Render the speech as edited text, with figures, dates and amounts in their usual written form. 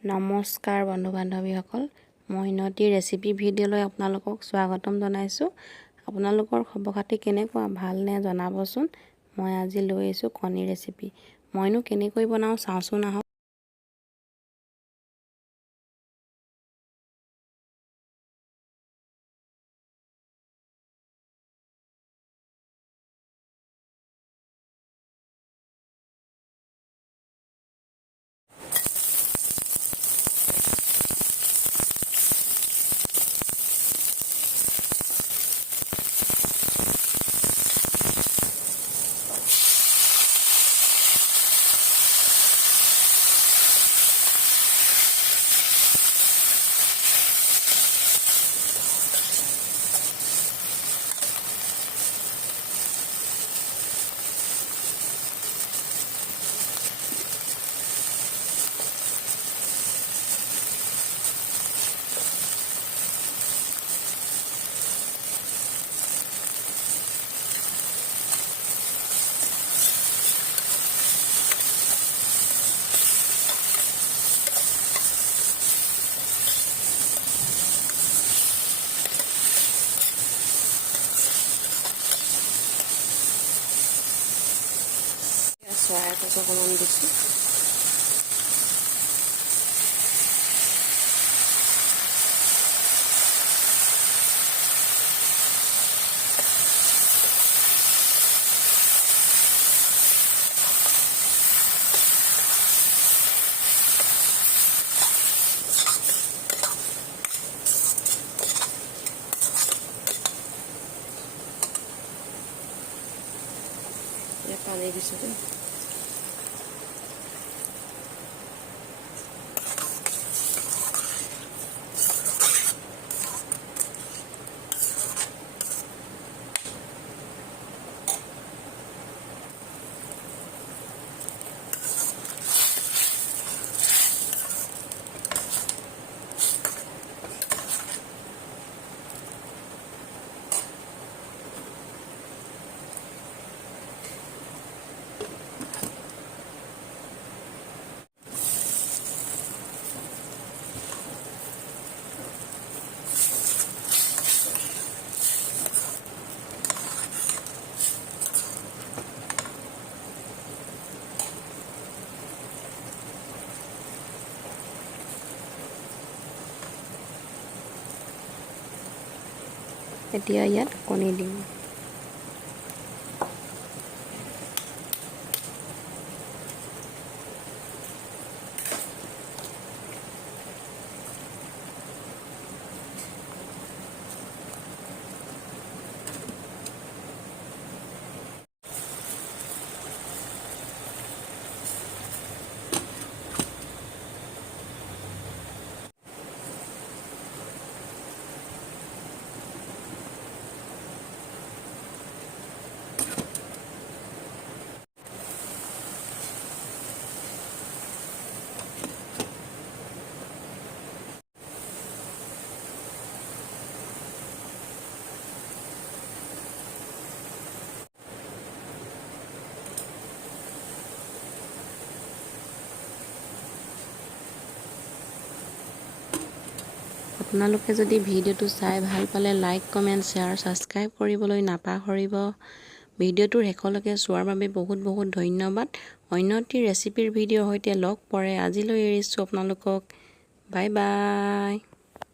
নমস্কাৰ বন্ধু বান্ধৱীসকল, মই ইনতি ৰেচিপি ভিডিঅ'লৈ আপোনালোকক স্বাগতম জনাইছোঁ। আপোনালোকৰ খবৰ খাতি কেনেকুৱা, ভালনে জনাবচোন। মই আজি লৈ আহিছোঁ কণী ৰেচিপি। মইনো কেনেকৈ বনাওঁ চাওঁচোন আহক। চৰাই অকণমান দিছোঁ। পানী দিছোঁ দেই। এতিয়া ইয়াত কণী দিম। আপোনালোকে যদি ভিডিঅ'টো চাই ভাল পালে লাইক, কমেণ্ট, শ্বেয়াৰ, ছাবস্ক্ৰাইব কৰিবলৈ নাপাহৰিব। ভিডিঅ'টোৰ শেষলৈকে চোৱাৰ বাবে বহুত বহুত ধন্যবাদ। অন্য এটি ৰেচিপিৰ ভিডিঅ'ৰ সৈতে লগ পৰে। আজিলৈ এৰিছোঁ আপোনালোকক। Bye bye.